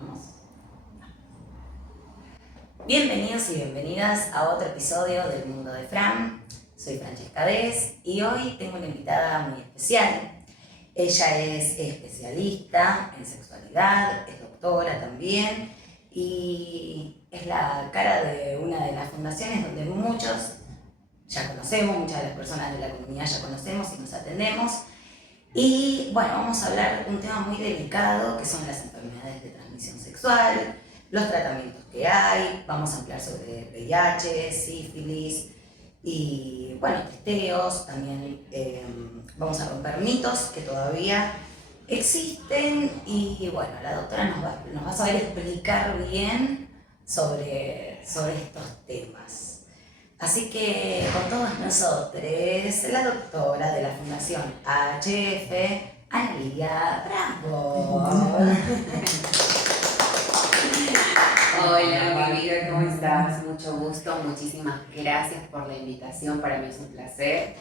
Vamos. Bienvenidos y bienvenidas a otro episodio del Mundo de Fran. Soy Francesca Dez y hoy tengo una invitada muy especial. Ella es especialista en sexualidad, es doctora también y es la cara de una de las fundaciones donde muchos ya conocemos, muchas de las personas de la comunidad ya conocemos y nos atendemos. Y bueno, vamos a hablar de un tema muy delicado que son las enfermedades de transmisión sexual, los tratamientos que hay, vamos a hablar sobre VIH, sífilis y bueno, testeos, también vamos a romper mitos que todavía existen y bueno, la doctora nos va a saber explicar bien sobre estos temas. Así que con todos nosotros, la doctora de la Fundación AHF, Analía Bravo. Hola, mi vida, ¿cómo estás? Mucho gusto, muchísimas gracias por la invitación. Para mí es un placer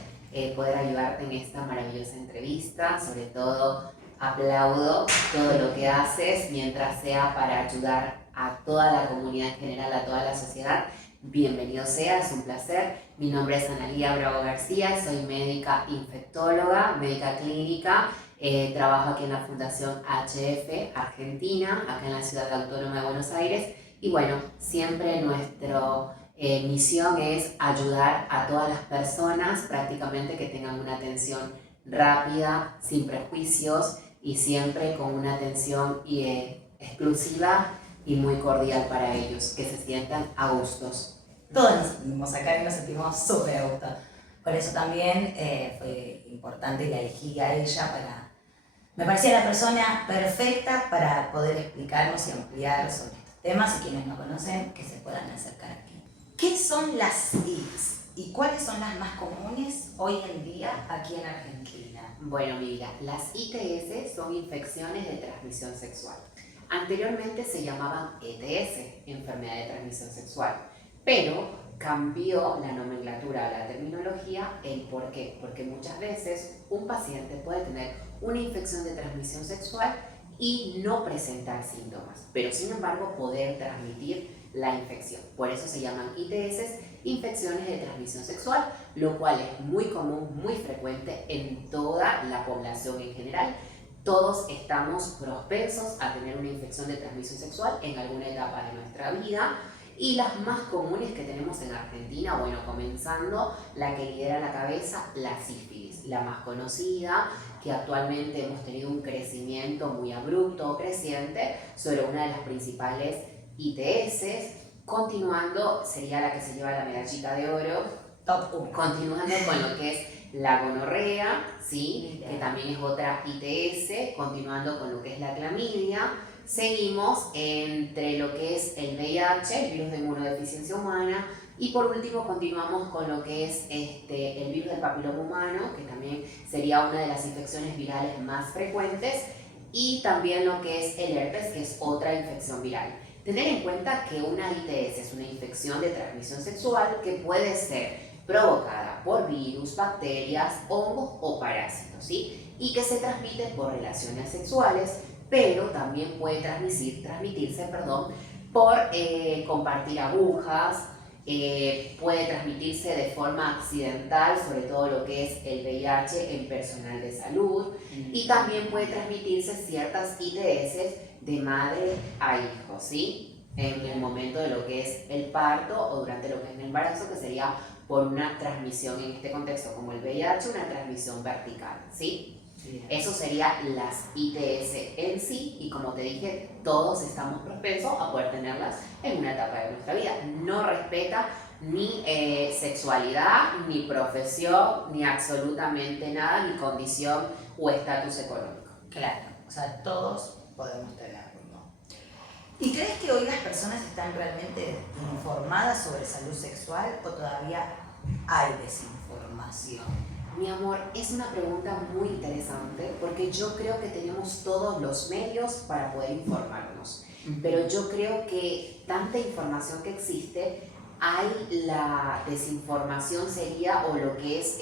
poder ayudarte en esta maravillosa entrevista. Sobre todo, aplaudo todo lo que haces mientras sea para ayudar a toda la comunidad en general, a toda la sociedad. Bienvenido sea, es un placer. Mi nombre es Analía Bravo García, soy médica infectóloga, médica clínica. Trabajo aquí en la Fundación AHF Argentina, acá en la Ciudad Autónoma de Buenos Aires. Y bueno, siempre nuestra misión es ayudar a todas las personas prácticamente que tengan una atención rápida, sin prejuicios y siempre con una atención exclusiva y muy cordial para ellos, que se sientan a gustos. Todos nos sentimos acá y nos sentimos súper a gusto. Por eso también fue importante que elegí a ella para... Me parecía la persona perfecta para poder explicarnos y ampliar sobre estos temas y quienes no conocen que se puedan acercar aquí. ¿Qué son las ITS y cuáles son las más comunes hoy en día aquí en Argentina? Bueno, mira, las ITS son infecciones de transmisión sexual. Anteriormente se llamaban ETS, enfermedad de transmisión sexual, pero cambió la nomenclatura, la terminología, el por qué. Porque muchas veces un paciente puede tener una infección de transmisión sexual y no presentar síntomas, pero sin embargo poder transmitir la infección. Por eso se llaman ITS, infecciones de transmisión sexual, lo cual es muy común, muy frecuente en toda la población en general. Todos estamos propensos a tener una infección de transmisión sexual en alguna etapa de nuestra vida. Y las más comunes que tenemos en Argentina, bueno, comenzando la que lidera la cabeza, la sífilis, la más conocida, que actualmente hemos tenido un crecimiento muy abrupto o creciente sobre una de las principales ITS. Continuando, sería la que se lleva la medallita de oro. Top 1. Continuando con lo que es la gonorrea, ¿sí? Que también es otra ITS. Continuando con lo que es la clamidia. Seguimos entre lo que es el VIH, el virus de inmunodeficiencia humana, y por último continuamos con lo que es el virus del papiloma humano, que también sería una de las infecciones virales más frecuentes, y también lo que es el herpes, que es otra infección viral. Tener en cuenta que una ITS es una infección de transmisión sexual que puede ser provocada por virus, bacterias, hongos o parásitos, ¿sí? Y que se transmite por relaciones sexuales, pero también puede transmitirse por compartir agujas, puede transmitirse de forma accidental, sobre todo lo que es el VIH en personal de salud, y también puede transmitirse ciertas ITS de madre a hijo, ¿sí? En el momento de lo que es el parto o durante lo que es el embarazo, que sería por una transmisión en este contexto como el VIH, una transmisión vertical, ¿sí? Eso sería las ITS en sí, y como te dije, todos estamos propensos a poder tenerlas en una etapa de nuestra vida. No respeta ni sexualidad, ni profesión, ni absolutamente nada, ni condición o estatus económico. Claro, o sea, todos podemos tenerlo. ¿Y crees que hoy las personas están realmente informadas sobre salud sexual o todavía hay desinformación? Mi amor, es una pregunta muy interesante porque yo creo que tenemos todos los medios para poder informarnos, pero yo creo que tanta información que existe, hay la desinformación sería o lo que es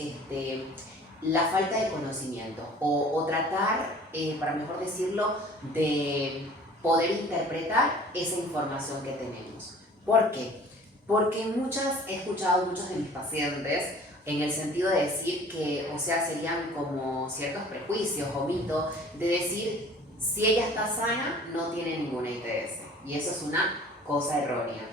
la falta de conocimiento o tratar, para mejor decirlo, de poder interpretar esa información que tenemos. ¿Por qué? Porque he escuchado muchos de mis pacientes en el sentido de decir que, o sea, serían como ciertos prejuicios o mitos de decir, si ella está sana, no tiene ninguna ITS. Y eso es una cosa errónea.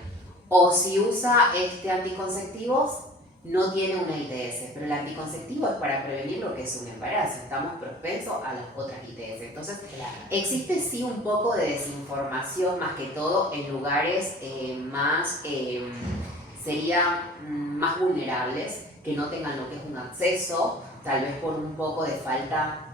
O si usa anticonceptivos, no tiene una ITS, pero el anticonceptivo es para prevenir lo que es un embarazo, estamos propensos a las otras ITS. Entonces, claro, existe sí un poco de desinformación, más que todo en lugares más vulnerables, que no tengan lo que es un acceso, tal vez por un poco de falta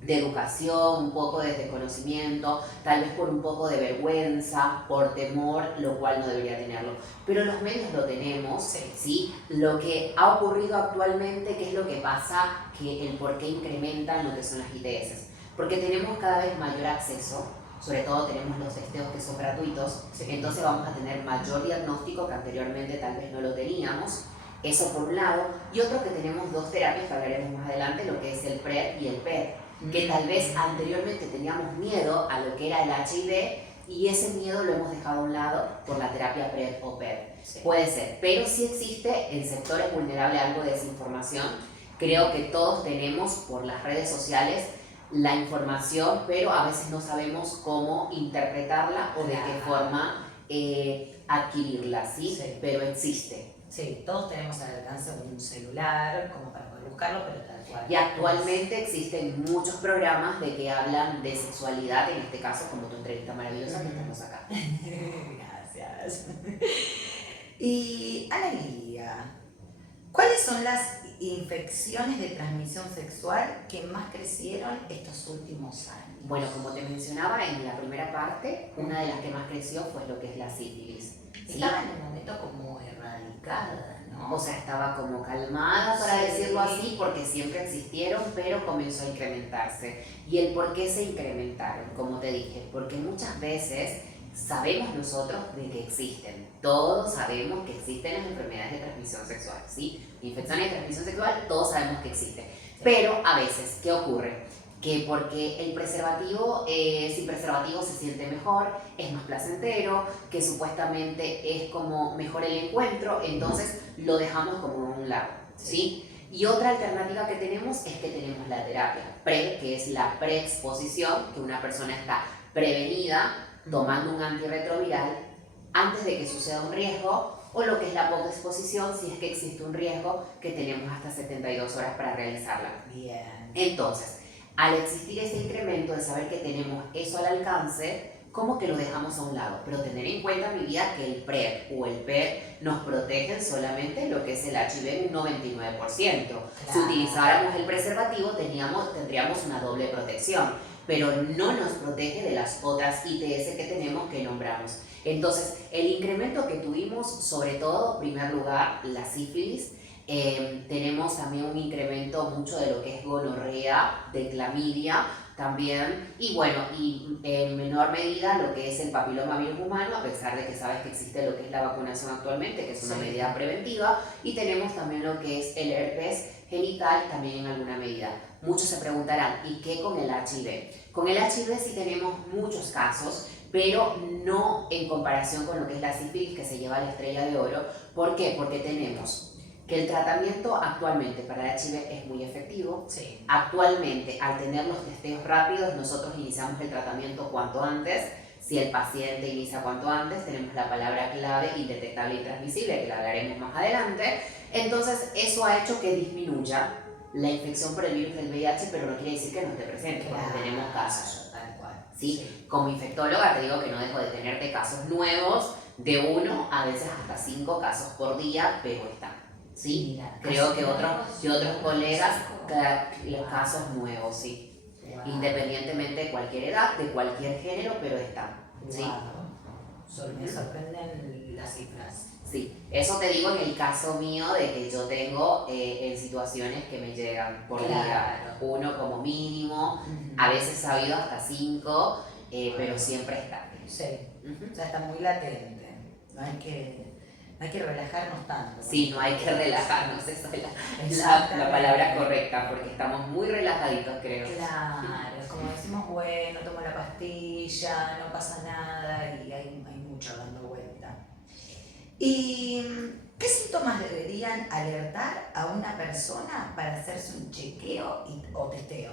de educación, un poco de desconocimiento, tal vez por un poco de vergüenza, por temor, lo cual no debería tenerlo. Pero los medios lo tenemos, ¿sí? Lo que ha ocurrido actualmente, ¿qué es lo que pasa? Que el por qué incrementan lo que son las ITS. Porque tenemos cada vez mayor acceso, sobre todo tenemos los testeos que son gratuitos, entonces vamos a tener mayor diagnóstico que anteriormente tal vez no lo teníamos. Eso por un lado, y otro que tenemos dos terapias que hablaremos más adelante, lo que es el PrEP y el PEP, que tal vez anteriormente teníamos miedo a lo que era el HIV y ese miedo lo hemos dejado a un lado por la terapia PrEP o PEP. Sí. Puede ser, pero sí existe en sectores vulnerables algo de desinformación. Creo que todos tenemos por las redes sociales la información, pero a veces no sabemos cómo interpretarla o de qué forma adquirirla, ¿sí? Sí. Pero existe. Sí, todos tenemos al alcance un celular como para poder buscarlo, pero tal cual. Y actualmente existen muchos programas de que hablan de sexualidad, en este caso como tu entrevista maravillosa que estamos acá. Gracias. Y Analía, ¿cuáles son las infecciones de transmisión sexual que más crecieron estos últimos años? Bueno, como te mencionaba en la primera parte, una de las que más creció fue lo que es la sífilis. Estaba en un momento como erradicada, ¿no? O sea, estaba como calmada, para decirlo así, porque siempre existieron, pero comenzó a incrementarse. ¿Y el por qué se incrementaron? Como te dije, porque muchas veces sabemos nosotros de que existen. Todos sabemos que existen las enfermedades de transmisión sexual, ¿sí? Infecciones de transmisión sexual, todos sabemos que existen. Pero a veces, ¿qué ocurre? Que porque el preservativo, sin preservativo se siente mejor, es más placentero, que supuestamente es como mejor el encuentro, entonces lo dejamos como un lado, ¿sí? Y otra alternativa que tenemos es que tenemos la terapia PrEP, que es la preexposición, que una persona está prevenida tomando un antirretroviral antes de que suceda un riesgo, o lo que es la posexposición, si es que existe un riesgo, que tenemos hasta 72 horas para realizarla. Bien. Entonces, al existir ese incremento de saber que tenemos eso al alcance, ¿cómo que lo dejamos a un lado? Pero tener en cuenta, mi vida, que el PrEP o el PEP nos protegen solamente lo que es el HIV un 99%. Claro. Si utilizáramos el preservativo, tendríamos una doble protección, pero no nos protege de las otras ITS que tenemos que nombramos. Entonces, el incremento que tuvimos, sobre todo, en primer lugar, la sífilis. Tenemos también un incremento mucho de lo que es gonorrea, de clamidia también, y bueno, y en menor medida lo que es el papilomavirus humano, a pesar de que sabes que existe lo que es la vacunación actualmente, que es una medida preventiva, y tenemos también lo que es el herpes genital también en alguna medida. Muchos se preguntarán, ¿y qué con el HIV? Con el HIV sí tenemos muchos casos, pero no en comparación con lo que es la sífilis, que se lleva la estrella de oro. ¿Por qué? Porque tenemos que el tratamiento actualmente para el HIV es muy efectivo. Sí. Actualmente, al tener los testeos rápidos, nosotros iniciamos el tratamiento cuanto antes. Si el paciente inicia cuanto antes, tenemos la palabra clave indetectable y transmisible, que la hablaremos más adelante. Entonces, eso ha hecho que disminuya la infección por el virus del VIH, pero no quiere decir que no esté presente, porque tenemos casos. Tal cual. ¿Sí? Como infectóloga te digo que no dejo de tenerte casos nuevos, de 1 a veces hasta 5 casos por día, pero están. Sí, mira, creo que otros colegas, los casos nuevos, sí. Wow. Independientemente de cualquier edad, de cualquier género, pero están. ¿Sí? Wow. Me sorprenden las cifras. Sí, eso te digo en el caso mío de que yo tengo en situaciones que me llegan por día, 1 como mínimo, a veces ha habido hasta 5, pero siempre está. Sí, o sea, está muy latente, no hay que no hay que relajarnos tanto. Sí, no hay que relajarnos, esa es la palabra correcta, porque estamos muy relajaditos, creo. Claro, es como decimos, bueno, tomo la pastilla, no pasa nada y hay mucho dando vuelta. ¿Y qué síntomas deberían alertar a una persona para hacerse un chequeo o testeo?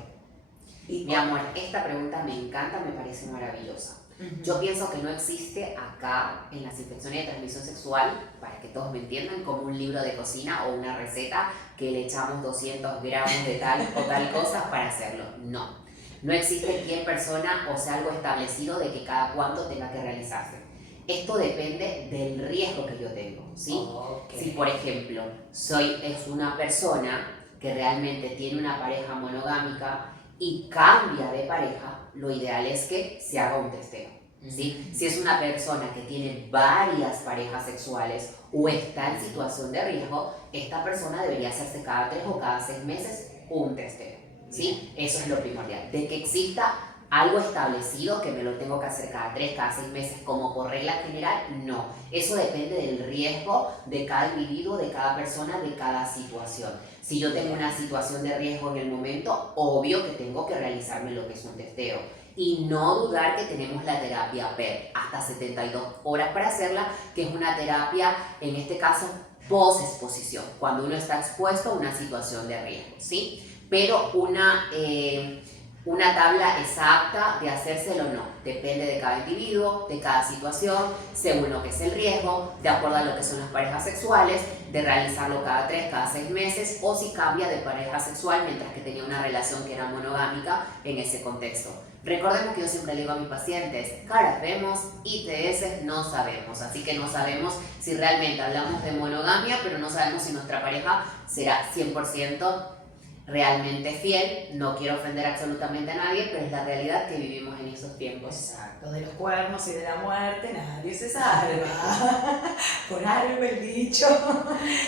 Mi amor, esta pregunta me encanta, me parece maravillosa. Yo pienso que no existe acá en las infecciones de transmisión sexual, para que todos me entiendan, como un libro de cocina o una receta que le echamos 200 gramos de tal o tal cosa para hacerlo. No. No existe quien persona o sea algo establecido de que cada cuánto tenga que realizarse. Esto depende del riesgo que yo tengo, ¿sí? Okay. Si, por ejemplo, es una persona que realmente tiene una pareja monogámica y cambia de pareja, lo ideal es que se haga un testeo, ¿sí? Si es una persona que tiene varias parejas sexuales o está en situación de riesgo, esta persona debería hacerse cada 3 o cada 6 meses un testeo, ¿sí? Eso es lo primordial. De que exista algo establecido que me lo tengo que hacer cada 3, cada 6 meses como por regla general, no. Eso depende del riesgo de cada individuo, de cada persona, de cada situación. Si yo tengo una situación de riesgo en el momento, obvio que tengo que realizarme lo que es un testeo. Y no dudar que tenemos la terapia PEP, hasta 72 horas para hacerla, que es una terapia, en este caso, post-exposición, cuando uno está expuesto a una situación de riesgo, ¿sí? Pero una tabla exacta de hacérselo no, depende de cada individuo, de cada situación, según lo que es el riesgo, de acuerdo a lo que son las parejas sexuales, de realizarlo cada 3, cada 6 meses o si cambia de pareja sexual mientras que tenía una relación que era monogámica en ese contexto. Recordemos que yo siempre le digo a mis pacientes, caras vemos, ITS no sabemos, así que no sabemos si realmente hablamos de monogamia, pero no sabemos si nuestra pareja será 100% realmente fiel. No quiero ofender absolutamente a nadie, pero es la realidad que vivimos en esos tiempos. Exacto, de los cuernos y de la muerte nadie se salva. Por algo el dicho.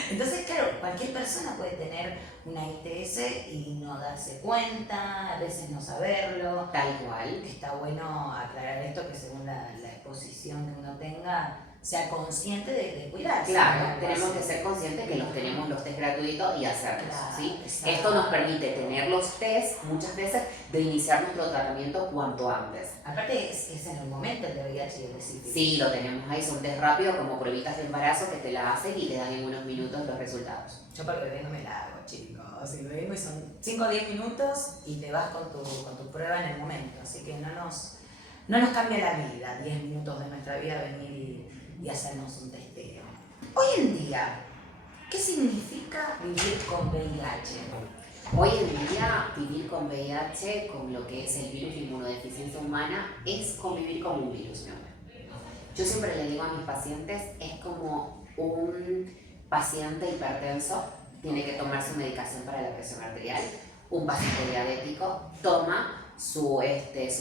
Entonces, claro, cualquier persona puede tener una ITS y no darse cuenta, a veces no saberlo. Tal cual. Está bueno aclarar esto, que según la exposición que uno tenga, sea consciente de cuidarse. Claro, ¿no? Tenemos que ser conscientes que los tenemos los test gratuitos y hacerlos, claro, ¿sí? Esto nos permite tener los test muchas veces de iniciar nuestro tratamiento cuanto antes. Aparte es en el momento el de VIH y el de sífilis. Sí, lo tenemos ahí, son test rápidos como pruebitas de embarazo que te la hacen y te dan en unos minutos los resultados. Yo porque vengo me la hago, chicos. Si lo vengo y son 5 o 10 minutos y te vas con tu prueba en el momento. Así que no nos cambia la vida, 10 minutos de nuestra vida venir y hacernos un testeo. Hoy en día, ¿qué significa vivir con VIH? Hoy en día, vivir con VIH, con lo que es el virus de inmunodeficiencia humana, es convivir con un virus, ¿no? Yo siempre le digo a mis pacientes, es como un paciente hipertenso, tiene que tomar su medicación para la presión arterial, un paciente diabético toma su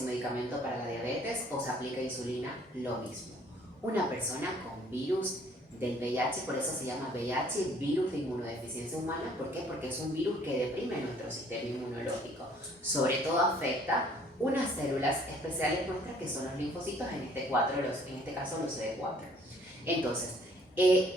medicamento para la diabetes o se aplica insulina, lo mismo. Una persona con virus del VIH, por eso se llama VIH, virus de inmunodeficiencia humana. ¿Por qué? Porque es un virus que deprime nuestro sistema inmunológico. Sobre todo afecta unas células especiales nuestras que son los linfocitos, en este caso los CD4. Entonces,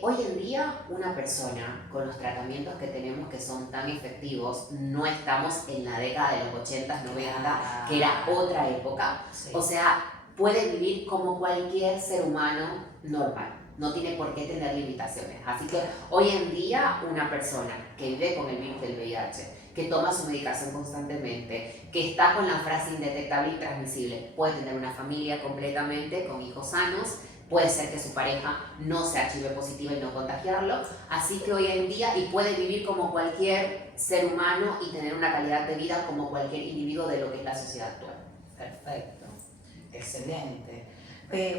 hoy en día una persona con los tratamientos que tenemos que son tan efectivos, no estamos en la década de los 80, 90, que era otra época, sí. O sea, puede vivir como cualquier ser humano normal, no tiene por qué tener limitaciones. Así que hoy en día una persona que vive con el virus del VIH, que toma su medicación constantemente, que está con la frase indetectable y transmisible, puede tener una familia completamente con hijos sanos, puede ser que su pareja no sea HIV positiva y no contagiarlo, así que hoy en día y puede vivir como cualquier ser humano y tener una calidad de vida como cualquier individuo de lo que es la sociedad actual. Perfecto, excelente.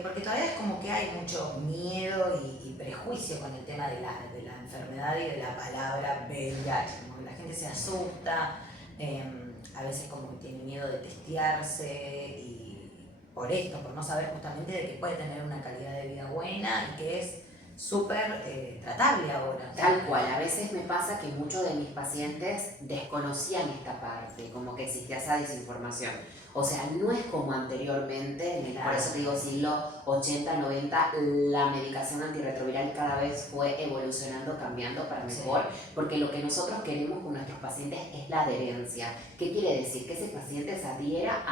Porque todavía es como que hay mucho miedo y prejuicio con el tema de la enfermedad y de la palabra VIH, como que la gente se asusta, a veces como que tiene miedo de testearse y por esto, por no saber justamente de que puede tener una calidad de vida buena y que es súper tratable ahora. Tal cual, a veces me pasa que muchos de mis pacientes desconocían esta parte, como que existía esa desinformación. O sea, no es como anteriormente, Claro. por eso te digo siglo 80, 90, la medicación antirretroviral cada vez fue evolucionando, cambiando para mejor, porque lo que nosotros queremos con nuestros pacientes es la adherencia. ¿Qué quiere decir? Que ese paciente se adhiera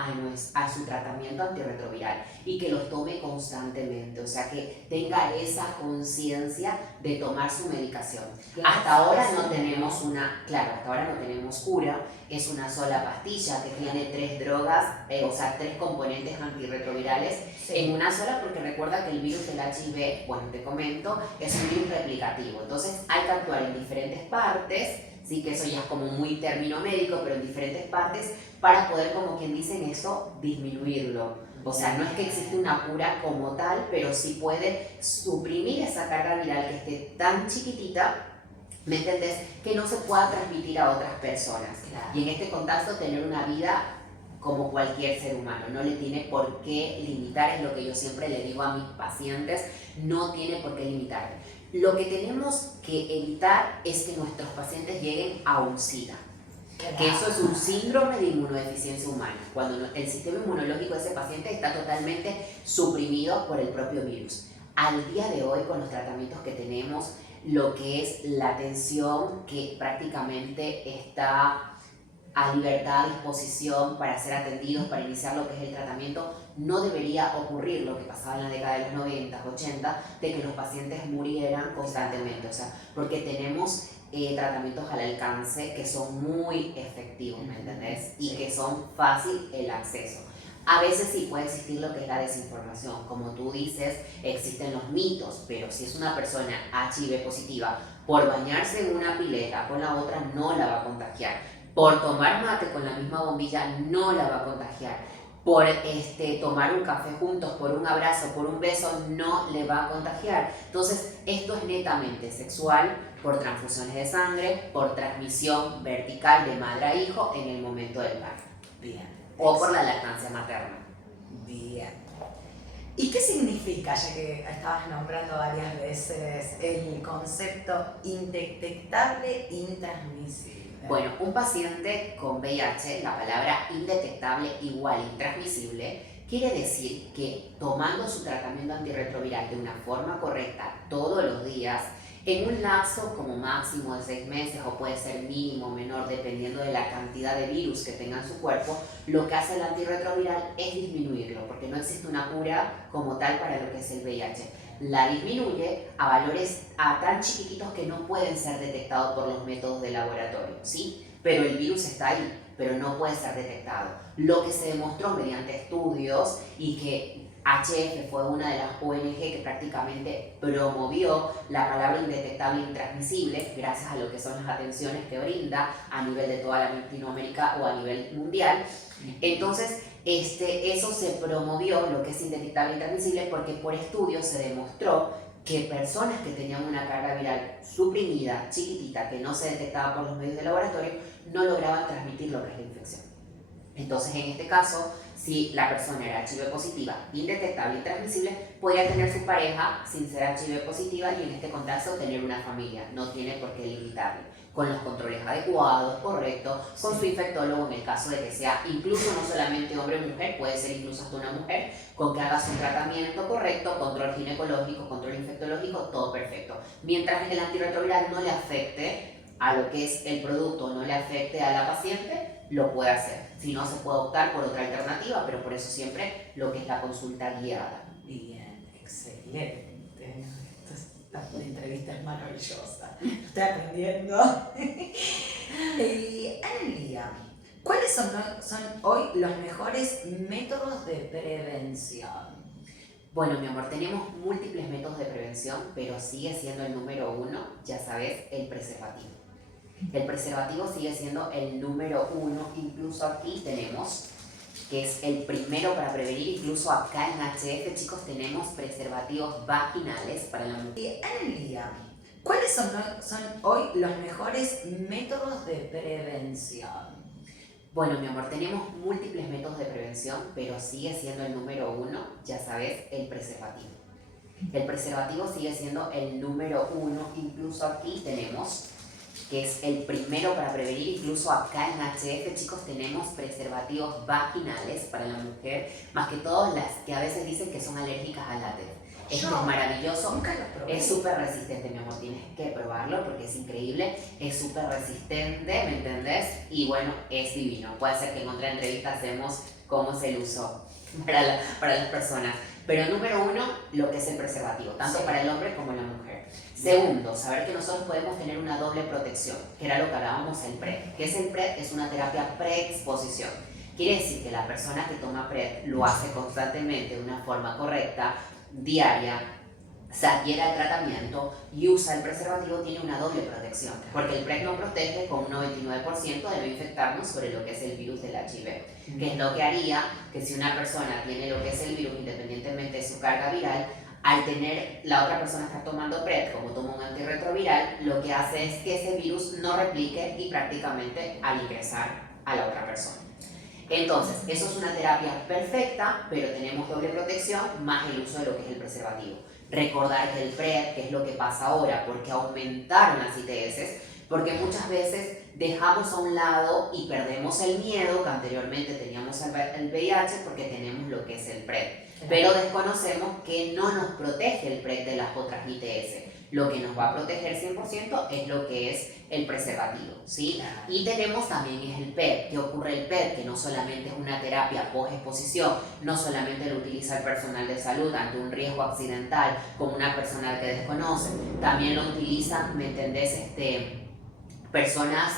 a su tratamiento antirretroviral y que lo tome constantemente, o sea, que tenga esa conciencia de tomar su medicación. Hasta ahora no tenemos hasta ahora no tenemos cura, es una sola pastilla que tiene 3 drogas, o sea, 3 componentes antirretrovirales en una sola, porque recuerda que el virus del HIV, bueno, te comento, es un virus replicativo, entonces hay que actuar en diferentes partes, sí, que eso ya es como muy término médico, pero en diferentes partes para poder, como quien dice en eso, disminuirlo. O sea, no es que existe una cura como tal, pero sí puede suprimir esa carga viral que esté tan chiquitita, ¿me entendés? Que no se pueda transmitir a otras personas. Claro. Y en este contexto tener una vida como cualquier ser humano, no le tiene por qué limitar, es lo que yo siempre le digo a mis pacientes, no tiene por qué limitar. Lo que tenemos que evitar es que nuestros pacientes lleguen a un SIDA. Claro. Que eso es un síndrome de inmunodeficiencia humana, cuando el sistema inmunológico de ese paciente está totalmente suprimido por el propio virus. Al día de hoy, con los tratamientos que tenemos, lo que es la atención que prácticamente está a libertad, a disposición para ser atendidos, para iniciar lo que es el tratamiento, no debería ocurrir lo que pasaba en la década de los 90, 80, de que los pacientes murieran constantemente, o sea, porque tenemos tratamientos al alcance que son muy efectivos, ¿me entendés? Y que son fácil el acceso. A veces sí puede existir lo que es la desinformación, como tú dices, existen los mitos, pero si es una persona HIV positiva, por bañarse en una pileta con la otra no la va a contagiar, por tomar mate con la misma bombilla no la va a contagiar, por tomar un café juntos, por un abrazo, por un beso no le va a contagiar. Entonces esto es netamente sexual, por transfusiones de sangre, por transmisión vertical de madre a hijo en el momento del parto. Bien. O por la lactancia materna. Bien. ¿Y qué significa, ya que estabas nombrando varias veces, el concepto indetectable intransmisible? Bueno, un paciente con VIH, la palabra indetectable igual intransmisible, quiere decir que tomando su tratamiento antirretroviral de una forma correcta todos los días, en un lapso como máximo de 6 meses o puede ser mínimo o menor dependiendo de la cantidad de virus que tenga en su cuerpo, lo que hace el antirretroviral es disminuirlo, porque no existe una cura como tal para lo que es el VIH. La disminuye a valores tan chiquititos que no pueden ser detectados por los métodos de laboratorio, ¿sí? Pero el virus está ahí, pero no puede ser detectado. Lo que se demostró mediante estudios y que HF fue una de las ONG que prácticamente promovió la palabra indetectable e intransmisible gracias a lo que son las atenciones que brinda a nivel de toda Latinoamérica o a nivel mundial. Entonces, eso se promovió, lo que es indetectable e intransmisible, porque por estudios se demostró que personas que tenían una carga viral suprimida, chiquitita, que no se detectaba por los medios de laboratorio, no lograban transmitir lo que es la infección. Entonces, en este caso, si la persona era HIV positiva, indetectable y transmisible, podría tener su pareja sin ser HIV positiva y en este contexto tener una familia. No tiene por qué limitarlo. Con los controles adecuados, correctos, con su infectólogo en el caso de que sea incluso no solamente hombre o mujer, puede ser incluso hasta una mujer, con que haga su tratamiento correcto, control ginecológico, control infectológico, todo perfecto. Mientras el antirretroviral no le afecte a lo que es el producto, no le afecte a la paciente, lo puede hacer. Si no, se puede optar por otra alternativa, pero por eso siempre lo que es la consulta guiada. Bien, excelente. Esta entrevista es maravillosa. Estoy aprendiendo. Analia, ¿cuáles son hoy los mejores métodos de prevención? Bueno, mi amor, tenemos múltiples métodos de prevención, pero sigue siendo el número 1, ya sabes, el preservativo. El preservativo sigue siendo el número 1, incluso aquí tenemos, que es el primero para prevenir, incluso acá en HF, chicos, tenemos preservativos vaginales para la mujer. Analia, ¿cuáles son hoy los mejores métodos de prevención? Bueno, mi amor, tenemos múltiples métodos de prevención, pero sigue siendo el número 1, ya sabes, el preservativo. El preservativo sigue siendo el número 1, incluso aquí tenemos, que es el primero para prevenir. Incluso acá en HF, chicos, tenemos preservativos vaginales para la mujer, más que todas las que a veces dicen que son alérgicas al látex. Este es maravilloso, Nunca lo probé. es súper resistente, mi amor, tienes que probarlo porque es increíble, es súper resistente, ¿me entendés? Y bueno, es divino. Puede ser que en otra entrevista hacemos cómo es el uso para las personas. Pero número uno, lo que es el preservativo, tanto para el hombre como la mujer. Segundo, saber que nosotros podemos tener una doble protección, que era lo que hablábamos el PrEP. ¿Qué es el PrEP? Es una terapia preexposición. Quiere decir que la persona que toma PrEP lo hace constantemente de una forma correcta, diaria, se adhiere al tratamiento y usa el preservativo, tiene una doble protección, porque el PrEP no protege con un 99% de no infectarnos sobre lo que es el virus del HIV, que es lo que haría que si una persona tiene lo que es el virus, independientemente de su carga viral, al tener la otra persona está tomando PrEP, como toma un antirretroviral, lo que hace es que ese virus no replique y prácticamente al ingresar a la otra persona. Entonces, eso es una terapia perfecta, pero tenemos doble protección más el uso de lo que es el preservativo. Recordar que el PrEP, que es lo que pasa ahora, porque aumentaron las ITS, porque muchas veces dejamos a un lado y perdemos el miedo que anteriormente teníamos al VIH porque tenemos lo que es el PrEP. Pero desconocemos que no nos protege el PrEP de las otras ITS. Lo que nos va a proteger 100% es lo que es el preservativo, ¿sí? Claro. Y tenemos también es el PEP. ¿Qué ocurre el PEP? Que no solamente es una terapia post-exposición, no solamente lo utiliza el personal de salud ante un riesgo accidental como una persona que desconoce, también lo utilizan, ¿me entendés? Personas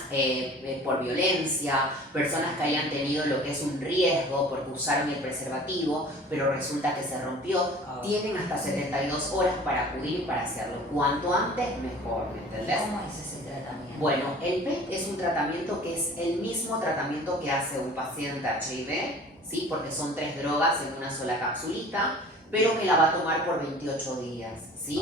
por violencia, personas que hayan tenido lo que es un riesgo porque usaron el preservativo, pero resulta que se rompió, tienen hasta 72 horas para acudir para hacerlo. Cuanto antes, mejor, ¿me entendés? ¿Cómo es ese tratamiento? Bueno, el PEP es un tratamiento que es el mismo tratamiento que hace un paciente HIV, ¿sí? Porque son 3 drogas en una sola capsulita, pero que la va a tomar por 28 días, ¿sí?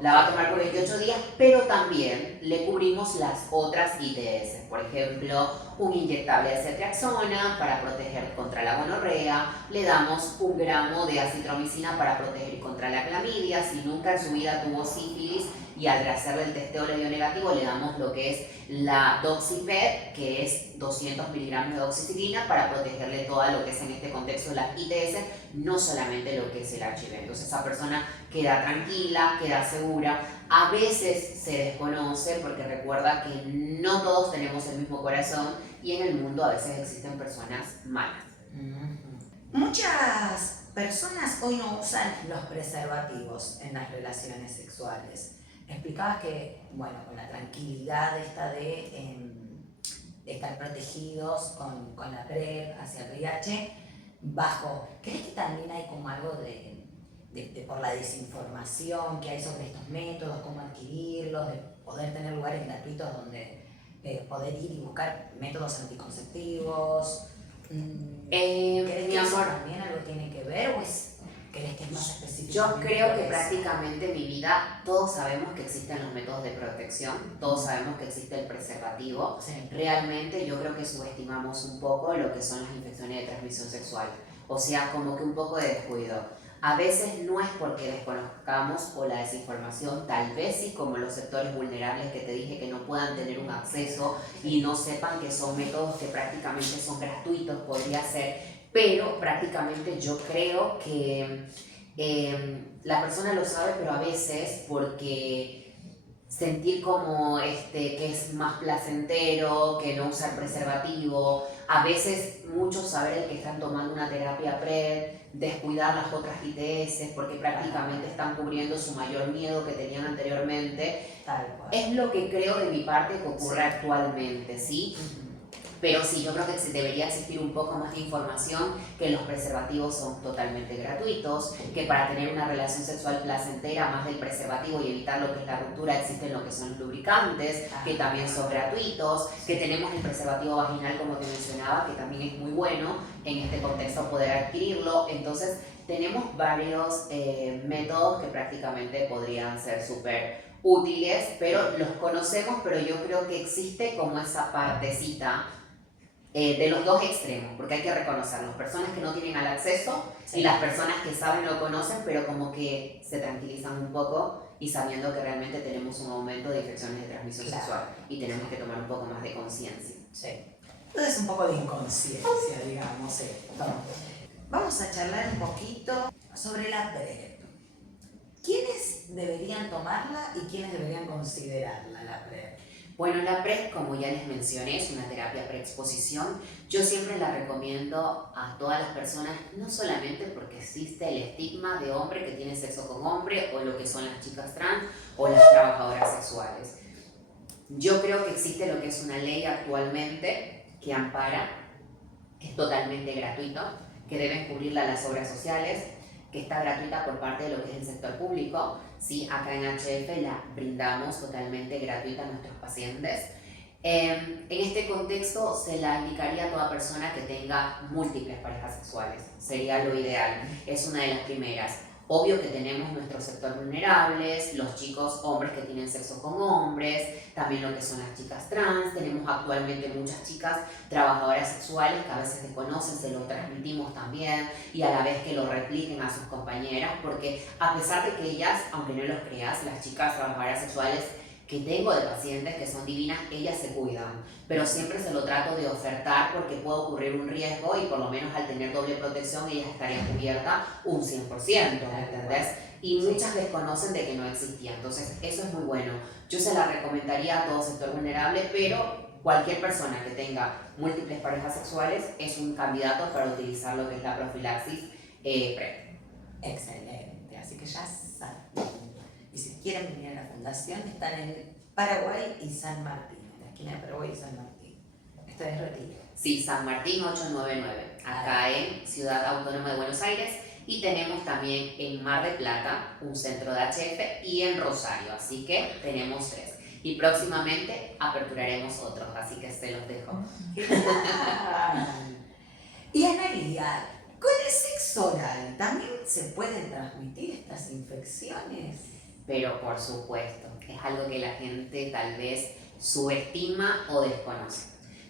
La va a tomar por 28 días, pero también le cubrimos las otras ITS. Por ejemplo, un inyectable de ceftriaxona para proteger contra la gonorrea, le damos 1 gramo de acitromicina para proteger contra la clamidia, si nunca en su vida tuvo sífilis, y al hacerle el testeo le dio negativo, le damos lo que es la Doxipep, que es 200 miligramos de doxiciclina para protegerle todo lo que es en este contexto las ITS, no solamente lo que es el HIV. Entonces esa persona queda tranquila, queda segura. A veces se desconoce porque recuerda que no todos tenemos el mismo corazón y en el mundo a veces existen personas malas. Muchas personas hoy no usan los preservativos en las relaciones sexuales. Explicabas que, bueno, con la tranquilidad esta de estar protegidos con la PrEP hacia el VIH, ¿crees que también hay como algo de por la desinformación que hay sobre estos métodos, cómo adquirirlos, de poder tener lugares gratuitos donde poder ir y buscar métodos anticonceptivos? ¿Crees que eso también algo tiene que ver o crees que es más específico? Yo creo que prácticamente en mi vida todos sabemos que existen los métodos de protección, todos sabemos que existe el preservativo. Sí. Realmente yo creo que subestimamos un poco lo que son las infecciones de transmisión sexual, o sea, como que un poco de descuido. A veces no es porque desconozcamos o la desinformación, tal vez sí, como los sectores vulnerables que te dije que no puedan tener un acceso y no sepan que son métodos que prácticamente son gratuitos, podría ser, pero prácticamente yo creo que la persona lo sabe, pero a veces porque sentir como que es más placentero, que no usar preservativo, a veces muchos saber que están tomando una terapia PrEP, descuidar las otras ITS porque prácticamente están cubriendo su mayor miedo que tenían anteriormente. Es lo que creo de mi parte que ocurre actualmente, ¿sí? Pero sí, yo creo que debería existir un poco más de información, que los preservativos son totalmente gratuitos, que para tener una relación sexual placentera, más del preservativo y evitar lo que es la ruptura, existen lo que son los lubricantes, que también son gratuitos, que tenemos el preservativo vaginal, como te mencionaba, que también es muy bueno en este contexto poder adquirirlo. Entonces, tenemos varios métodos que prácticamente podrían ser súper útiles, pero los conocemos, pero yo creo que existe como esa partecita de los dos extremos, porque hay que reconocer las personas que no tienen al acceso y las personas que saben lo conocen, pero como que se tranquilizan un poco y sabiendo que realmente tenemos un aumento de infecciones de transmisión sexual y tenemos que tomar un poco más de conciencia. Sí. Entonces un poco de inconsciencia, digamos, esto. Vamos a charlar un poquito sobre la PrEP. ¿Quiénes deberían tomarla y quiénes deberían considerarla, la PrEP? Bueno, la PrEP, como ya les mencioné, es una terapia preexposición. Yo siempre la recomiendo a todas las personas, no solamente porque existe el estigma de hombre que tiene sexo con hombre, o lo que son las chicas trans o las trabajadoras sexuales. Yo creo que existe lo que es una ley actualmente que ampara, que es totalmente gratuito, que deben cubrirla las obras sociales, que está gratuita por parte de lo que es el sector público. Sí, acá en HF la brindamos totalmente gratuita a nuestros pacientes. En este contexto se la indicaría a toda persona que tenga múltiples parejas sexuales. Sería lo ideal. Es una de las primeras. Obvio que tenemos nuestro sector vulnerables, los chicos hombres que tienen sexo con hombres, también lo que son las chicas trans. Tenemos actualmente muchas chicas trabajadoras sexuales que a veces desconocen, se lo transmitimos también y a la vez que lo repliquen a sus compañeras, porque a pesar de que ellas, aunque no los creas, las chicas trabajadoras sexuales que tengo de pacientes que son divinas, ellas se cuidan, pero siempre se lo trato de ofertar porque puede ocurrir un riesgo y por lo menos al tener doble protección ellas estarían cubiertas un 100%, ¿me entendés? Y muchas desconocen de que no existía, entonces eso es muy bueno. Yo se la recomendaría a todo sector vulnerable, pero cualquier persona que tenga múltiples parejas sexuales es un candidato para utilizar lo que es la profilaxis PrEP. Excelente, así que ya saben. Y si quieren venir a la fundación, están en Paraguay y San Martín, en la esquina de Paraguay y San Martín. Esto es Retiro. Sí, San Martín 899, acá en Ciudad Autónoma de Buenos Aires. Y tenemos también en Mar del Plata un centro de HF y en Rosario, así que tenemos 3. Y próximamente aperturaremos otros, así que se los dejo. Y Analia, con el sexo oral, ¿también se pueden transmitir estas infecciones? Pero por supuesto, es algo que la gente tal vez subestima o desconoce.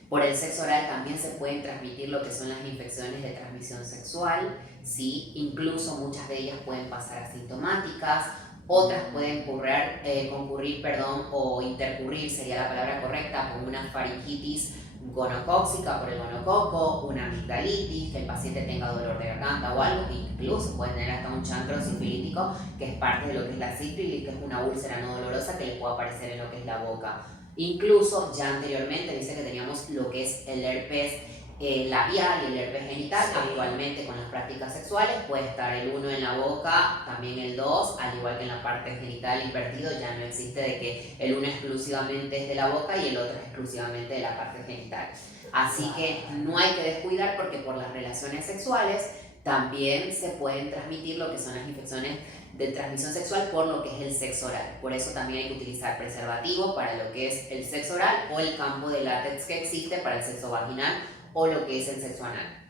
Por el sexo oral también se pueden transmitir lo que son las infecciones de transmisión sexual, ¿sí? Incluso muchas de ellas pueden pasar asintomáticas, otras pueden concurrir o intercurrir, sería la palabra correcta, con una faringitis gonocóxica por el gonococo, una amigdalitis, que el paciente tenga dolor de garganta o algo, incluso puede tener hasta un chancro sifilítico, que es parte de lo que es la sífilis, que es una úlcera no dolorosa que le puede aparecer en lo que es la boca. Incluso ya anteriormente dice que teníamos lo que es el herpes labial y el herpes genital. Sí. Actualmente con las prácticas sexuales puede estar el 1 en la boca, también el 2, al igual que en la parte genital invertido, ya no existe de que el 1 exclusivamente es de la boca y el otro exclusivamente de la parte genital. Así que no hay que descuidar porque por las relaciones sexuales también se pueden transmitir lo que son las infecciones de transmisión sexual por lo que es el sexo oral. Por eso también hay que utilizar preservativo para lo que es el sexo oral o el campo de látex que existe para el sexo vaginal o lo que es el sexo anal.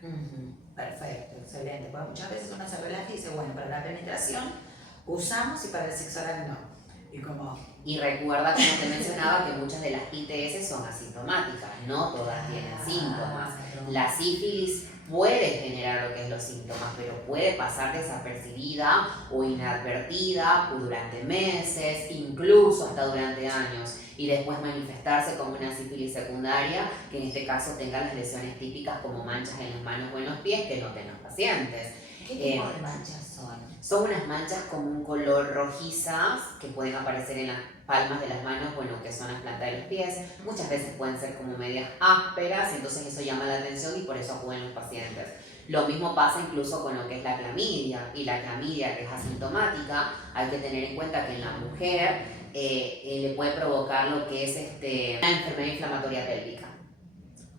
Perfecto, excelente. Porque muchas veces uno se relaja y dice, bueno, para la penetración usamos y para el sexo oral no. Y recuerda, como te mencionaba, que muchas de las ITS son asintomáticas, no todas tienen síntomas. La sífilis puede generar lo que es los síntomas, pero puede pasar desapercibida o inadvertida durante meses, incluso hasta durante años, y después manifestarse como una sífilis secundaria, que en este caso tenga las lesiones típicas como manchas en las manos o en los pies que noten los pacientes. ¿Qué tipo de manchas son? Son unas manchas como un color rojizas que pueden aparecer en las palmas de las manos o en lo que son las plantas de los pies. Muchas veces pueden ser como medias ásperas, entonces eso llama la atención y por eso acuden los pacientes. Lo mismo pasa incluso con lo que es la clamidia, y la clamidia que es asintomática, hay que tener en cuenta que en la mujer le puede provocar lo que es una enfermedad inflamatoria pélvica.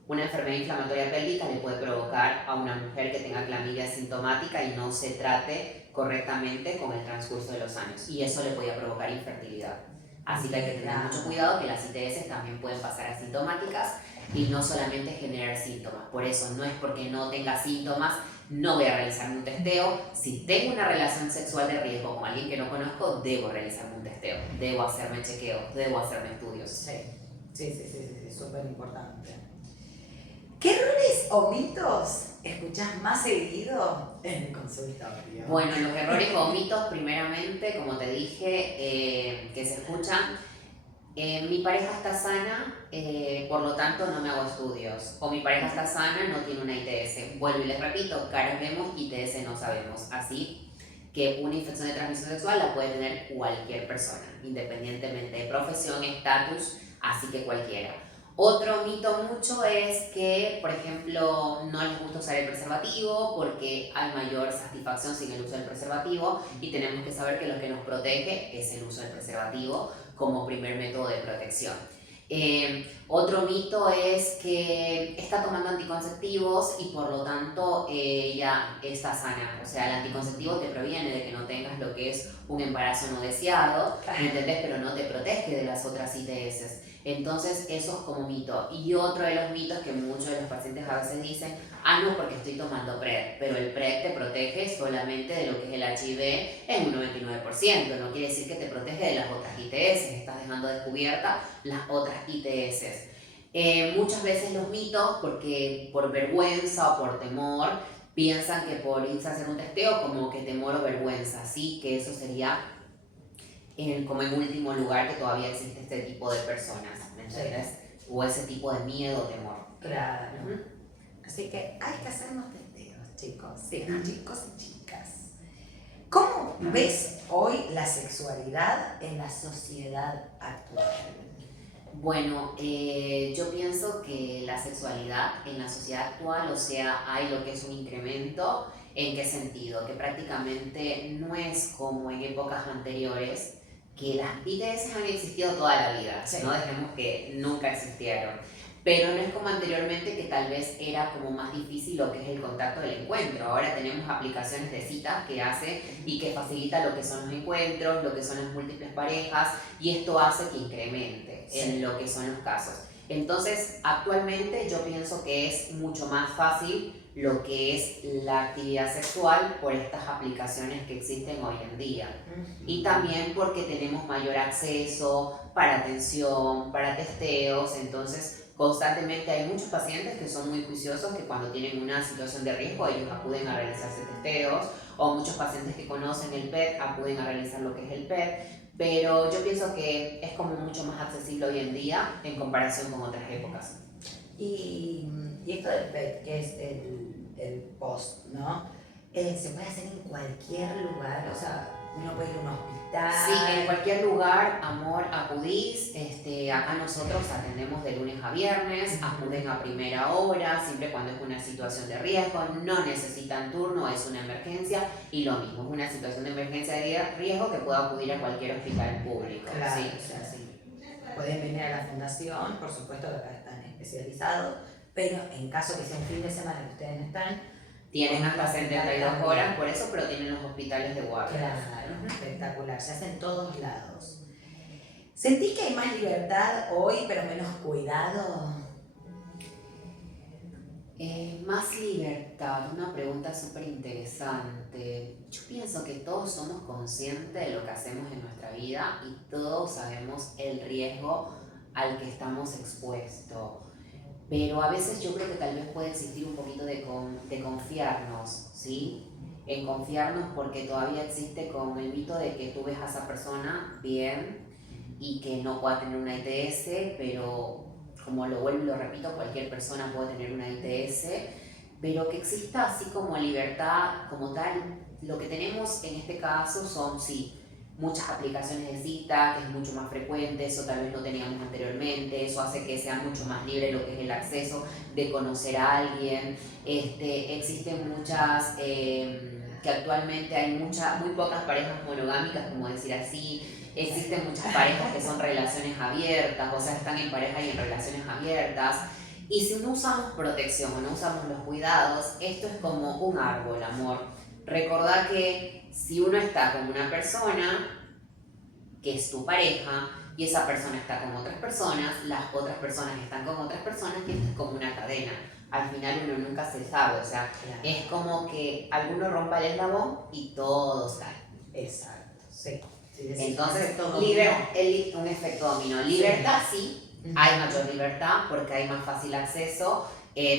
Una enfermedad inflamatoria pélvica le puede provocar a una mujer que tenga clamidia asintomática y no se trate correctamente con el transcurso de los años, y eso le puede provocar infertilidad. Así que hay que tener mucho cuidado, que las ITS también pueden pasar asintomáticas y no solamente generar síntomas. Por eso no es porque no tenga síntomas, no voy a realizarme un testeo. Si tengo una relación sexual de riesgo con alguien que no conozco, debo realizarme un testeo, debo hacerme chequeos, debo hacerme estudios. Sí, súper importante. ¿Qué errores o mitos escuchás más seguido en el consultorio? Bueno, los errores o mitos, primeramente, como te dije, que se escuchan. Mi pareja está sana, por lo tanto no me hago estudios. O mi pareja está sana, no tiene una ITS. Vuelvo y les repito, caras vemos, ITS no sabemos. Así que una infección de transmisión sexual la puede tener cualquier persona, independientemente de profesión, estatus, así que cualquiera. Otro mito mucho es que, por ejemplo, no les gusta usar el preservativo porque hay mayor satisfacción sin el uso del preservativo, y tenemos que saber que lo que nos protege es el uso del preservativo como primer método de protección. Otro mito es que está tomando anticonceptivos y por lo tanto ella está sana. O sea, el anticonceptivo te previene de que no tengas lo que es un embarazo no deseado, ¿me entendés? Pero no te protege de las otras ITS. Entonces eso es como mito. Y otro de los mitos que muchos de los pacientes a veces dicen, no, porque estoy tomando PrEP, pero el PrEP te protege solamente de lo que es el HIV en un 99%, no quiere decir que te protege de las otras ITS, estás dejando descubiertas las otras ITS. Muchas veces los mitos, porque por vergüenza o por temor, piensan que por irse a hacer un testeo como que temor o vergüenza, ¿sí? Que eso sería como en último lugar, que todavía existe este tipo de personas, ¿me entiendes? Sí. O ese tipo de miedo o temor. Claro. Así que hay que hacernos testeos, chicos, sí, chicos y chicas. ¿Cómo ves hoy la sexualidad en la sociedad actual? Bueno, yo pienso que la sexualidad en la sociedad actual, o sea, hay lo que es un incremento. ¿En qué sentido? Que prácticamente no es como en épocas anteriores, que las ITS han existido toda la vida, sí. No dejemos que nunca existieron. Pero no es como anteriormente, que tal vez era como más difícil lo que es el contacto del encuentro. Ahora tenemos aplicaciones de citas que hace y que facilita lo que son los encuentros, lo que son las múltiples parejas, y esto hace que incremente en lo que son los casos. Entonces, actualmente yo pienso que es mucho más fácil lo que es la actividad sexual por estas aplicaciones que existen hoy en día. Y también porque tenemos mayor acceso para atención, para testeos. Entonces, constantemente hay muchos pacientes que son muy juiciosos, que cuando tienen una situación de riesgo ellos acuden a realizarse testeos, o muchos pacientes que conocen el PET acuden a realizar lo que es el PET. Pero yo pienso que es como mucho más accesible hoy en día en comparación con otras épocas. Y esto del PET, que es el post, ¿no? Se puede hacer en cualquier lugar, o sea, uno puede ir a un hospital. Sí, en cualquier lugar, amor, acudís. Acá nosotros atendemos de lunes a viernes, acuden a primera hora, siempre cuando es una situación de riesgo, no necesitan turno, es una emergencia, y lo mismo, es una situación de emergencia de riesgo que puede acudir a cualquier hospital público. Claro, sí. O sea, sí. Pueden venir a la fundación, por supuesto que acá están especializados, pero en caso que sea un fin de semana que ustedes no están, tienen hasta 72 horas, por eso, pero tienen los hospitales de guardia. Claro, espectacular, se hace en todos lados. ¿Sentís que hay más libertad hoy, pero menos cuidado? Más libertad, una pregunta súper interesante. Yo pienso que todos somos conscientes de lo que hacemos en nuestra vida y todos sabemos el riesgo al que estamos expuestos. Pero a veces yo creo que tal vez puede existir un poquito de confiarnos, ¿sí? En confiarnos, porque todavía existe con el mito de que tú ves a esa persona bien y que no pueda tener una ITS, pero como lo vuelvo y lo repito, cualquier persona puede tener una ITS, pero que exista así como libertad como tal. Lo que tenemos en este caso son, sí, muchas aplicaciones de cita, que es mucho más frecuente, eso tal vez no teníamos anteriormente, eso hace que sea mucho más libre lo que es el acceso de conocer a alguien. Existen muchas, que actualmente hay muy pocas parejas monogámicas, como decir así. Existen muchas parejas que son relaciones abiertas, o sea, están en pareja y en relaciones abiertas. Y si no usamos protección o no usamos los cuidados, esto es como un árbol, amor. Recordá que si uno está con una persona que es tu pareja y esa persona está con otras personas, las otras personas están con otras personas, y esto es como una cadena. Al final uno nunca se sabe, o sea, claro. Es como que alguno rompa el eslabón y todos caen. Exacto, sí. Entonces, un efecto dominó. Libertad sí, hay mayor libertad porque hay más fácil acceso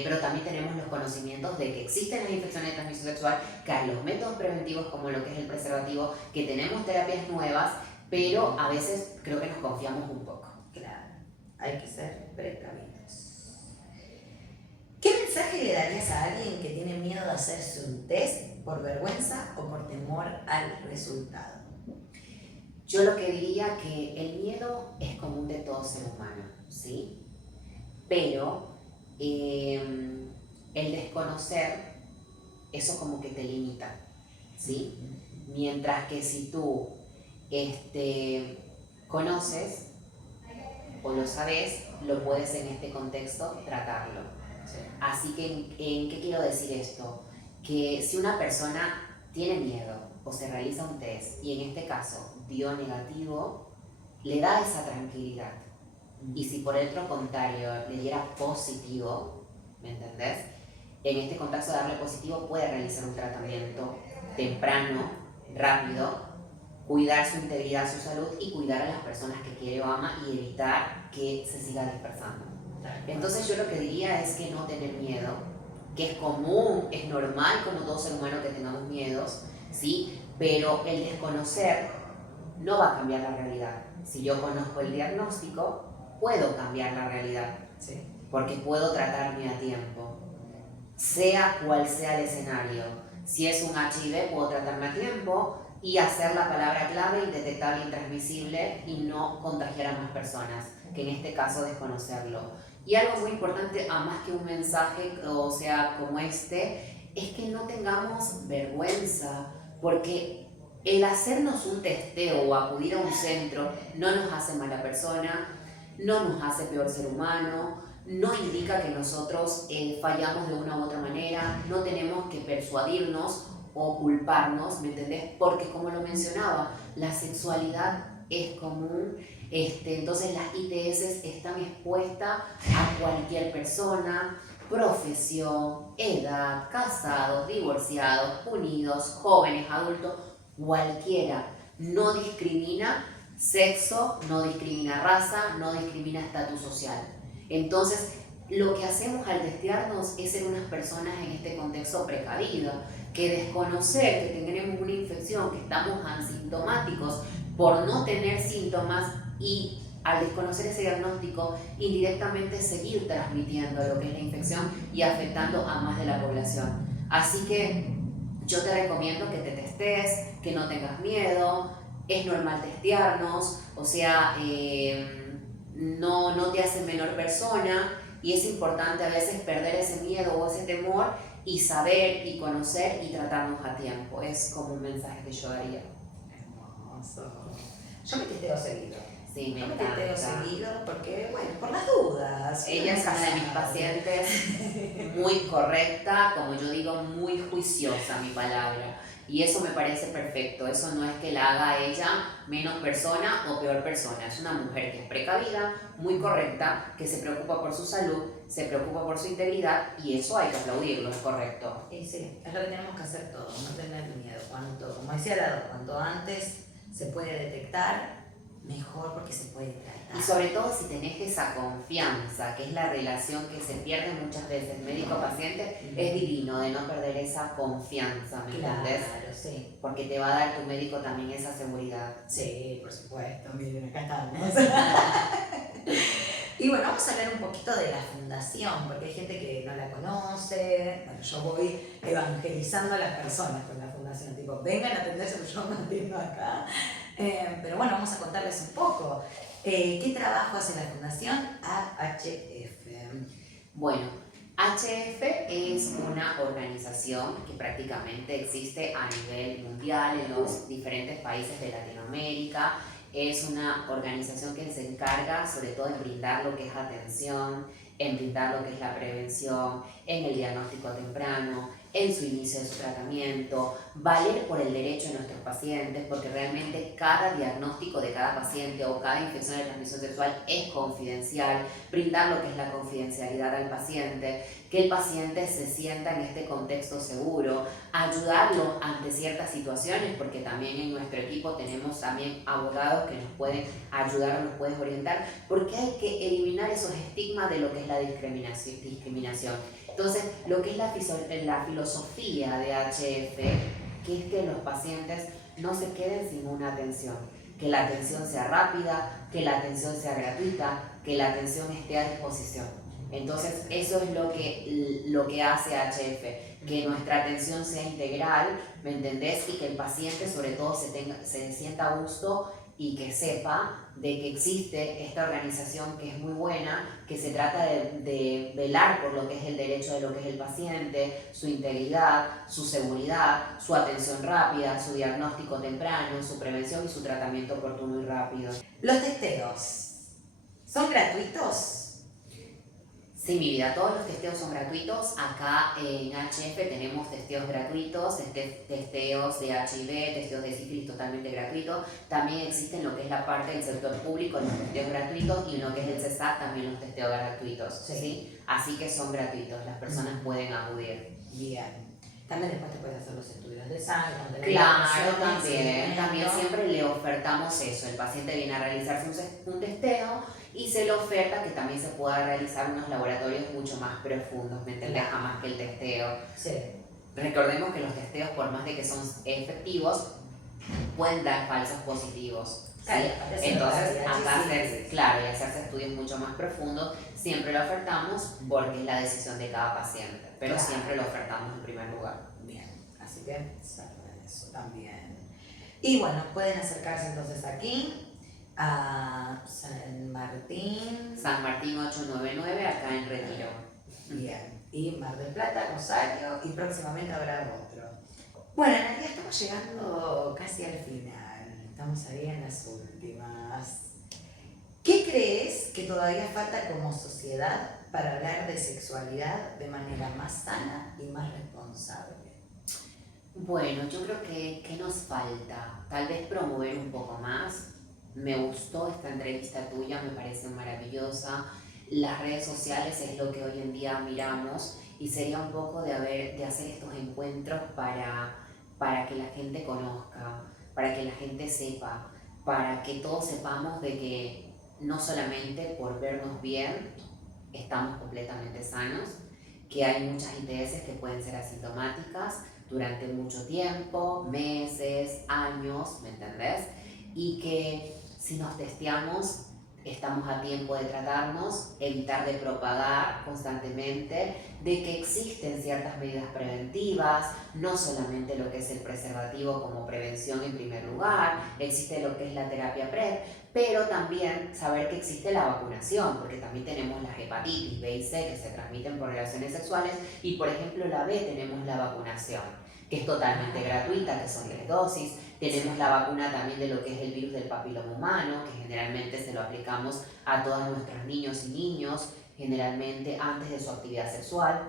pero también tenemos los conocimientos de que existen las infecciones de transmisión sexual, que hay los métodos preventivos como lo que es el preservativo, que tenemos terapias nuevas, pero a veces creo que nos confiamos un poco. Claro, hay que ser precavidos. ¿Qué mensaje le darías a alguien que tiene miedo de hacerse un test por vergüenza o por temor al resultado? Yo lo que diría que el miedo es común de todo ser humano, ¿sí? Pero el desconocer, eso como que te limita, ¿sí? Mientras que si tú conoces o lo sabes, lo puedes en este contexto tratarlo. Sí. Así que, ¿en qué quiero decir esto? Que si una persona tiene miedo o se realiza un test y en este caso dio negativo, le da esa tranquilidad. Y si por el otro contrario le diera positivo, ¿me entendés? En este contexto de darle positivo puede realizar un tratamiento temprano, rápido, cuidar su integridad, su salud y cuidar a las personas que quiere o ama y evitar que se siga dispersando. Entonces yo lo que diría es que no tener miedo, que es común, es normal como todo ser humano que tengamos miedos, ¿sí? Pero el desconocer no va a cambiar la realidad. Si yo conozco el diagnóstico, puedo cambiar la realidad, Sí. porque puedo tratarme a tiempo, sea cual sea el escenario. Si es un HIV, puedo tratarme a tiempo y hacer la palabra clave indetectable, intransmisible y no contagiar a más personas, que en este caso desconocerlo. Y algo muy importante, a más que un mensaje, o sea, como este, es que no tengamos vergüenza, porque el hacernos un testeo o acudir a un centro no nos hace mala persona, no nos hace peor ser humano, no indica que nosotros fallamos de una u otra manera, no tenemos que persuadirnos o culparnos, ¿me entendés? Porque como lo mencionaba, la sexualidad es común, entonces las ITS están expuestas a cualquier persona, profesión, edad, casados, divorciados, unidos, jóvenes, adultos, cualquiera. No discrimina sexo, no discrimina raza, no discrimina estatus social. Entonces, lo que hacemos al testearnos es ser unas personas en este contexto precavidas, que desconocer que tenemos una infección, que estamos asintomáticos por no tener síntomas y al desconocer ese diagnóstico, indirectamente seguir transmitiendo lo que es la infección y afectando a más de la población. Así que yo te recomiendo que te testes, que no tengas miedo, es normal testearnos, o sea, no te hace menor persona y es importante a veces perder ese miedo o ese temor y saber y conocer y tratarnos a tiempo. Es como un mensaje que yo daría. Hermoso. Yo me testeo seguido. Sí, me Yo me encanta. testeo seguido porque, bueno, por las dudas. Ella es una de mis pacientes muy correcta, como yo digo, muy juiciosa, mi palabra. Y eso me parece perfecto. Eso no es que la haga a ella menos persona o peor persona. Es una mujer que es precavida, muy correcta, que se preocupa por su salud, se preocupa por su integridad y eso hay que aplaudirlo, es correcto. Y sí, es lo que tenemos que hacer todos, no tener miedo. Como decía Lado, cuanto antes se puede detectar, mejor porque se puede tratar. Y sobre todo si tenés esa confianza, que es la relación que se pierde muchas veces médico-paciente, es divino de no perder esa confianza, ¿me entendés? Claro, sí. Porque te va a dar tu médico también esa seguridad. Sí, por supuesto, miren, acá estamos. Y bueno, vamos a hablar un poquito de la fundación, porque hay gente que no la conoce. Bueno, yo voy evangelizando a las personas con la fundación, tipo, vengan a atenderse, yo me atiendo acá. Pero bueno, vamos a contarles un poco. ¿Qué trabajo hace la fundación AHF? Bueno, HF es una organización que prácticamente existe a nivel mundial en los diferentes países de Latinoamérica. Es una organización que se encarga sobre todo en brindar lo que es atención, en brindar lo que es la prevención, en el diagnóstico temprano, en su inicio de su tratamiento, valer por el derecho de nuestros pacientes, porque realmente cada diagnóstico de cada paciente o cada infección de transmisión sexual es confidencial, brindar lo que es la confidencialidad al paciente, que el paciente se sienta en este contexto seguro, ayudarlo ante ciertas situaciones, porque también en nuestro equipo tenemos también abogados que nos pueden ayudar, nos pueden orientar, porque hay que eliminar esos estigmas de lo que es la discriminación. Entonces, lo que es la filosofía de HF, que es que los pacientes no se queden sin una atención, que la atención sea rápida, que la atención sea gratuita, que la atención esté a disposición. Entonces, eso es lo que hace HF, que nuestra atención sea integral, ¿me entendés? Y que el paciente sobre todo se sienta a gusto y que sepa de que existe esta organización que es muy buena, que se trata de velar por lo que es el derecho de lo que es el paciente, su integridad, su seguridad, su atención rápida, su diagnóstico temprano, su prevención y su tratamiento oportuno y rápido. ¿Los testeos son gratuitos? Sí, mi vida, todos los testeos son gratuitos. Acá en HF tenemos testeos gratuitos, testeos de HIV, testeos de sífilis totalmente gratuitos. También existen lo que es la parte del sector público, los testeos gratuitos, y en lo que es el CESAC también los testeos gratuitos. ¿Sí? Así que son gratuitos, las personas pueden acudir. Bien. También después te puedes hacer los estudios de sangre. Claro, también siempre le ofertamos eso. El paciente viene a realizarse un testeo y se le oferta que también se pueda realizar unos laboratorios mucho más profundos, ¿me entendés? Claro. Jamás que el testeo. Sí. Recordemos que los testeos, por más de que son efectivos, pueden dar falsos positivos. ¿Sí? Claro, Entonces, hacerse estudios mucho más profundos, siempre lo ofertamos porque es la decisión de cada paciente, pero claro, siempre lo ofertamos en primer lugar. Bien, así que saben eso también. Y bueno, pueden acercarse entonces aquí a San Martín. San Martín 899, acá en Retiro. Bien, y Mar del Plata, Rosario, y próximamente habrá otro. Bueno, Analia, estamos llegando casi al final, estamos ahí en las últimas. ¿Qué crees que todavía falta como sociedad para hablar de sexualidad de manera más sana y más responsable? Bueno, yo creo que nos falta tal vez promover un poco más. Me gustó esta entrevista tuya, me parece maravillosa. Las redes sociales es lo que hoy en día miramos y sería un poco de hacer estos encuentros para que la gente conozca, para que la gente sepa, para que todos sepamos de que no solamente por vernos bien estamos completamente sanos, que hay muchas ITS que pueden ser asintomáticas durante mucho tiempo, meses, años, ¿me entendés? Y que si nos testeamos, estamos a tiempo de tratarnos, evitar de propagar constantemente, de que existen ciertas medidas preventivas, no solamente lo que es el preservativo como prevención en primer lugar, existe lo que es la terapia PrEP, pero también saber que existe la vacunación, porque también tenemos las hepatitis B y C que se transmiten por relaciones sexuales, y por ejemplo la B tenemos la vacunación, que es totalmente gratuita, que son 3 dosis. Tenemos la vacuna también de lo que es el virus del papiloma humano, que generalmente se lo aplicamos a todos nuestros niños y niños, generalmente antes de su actividad sexual,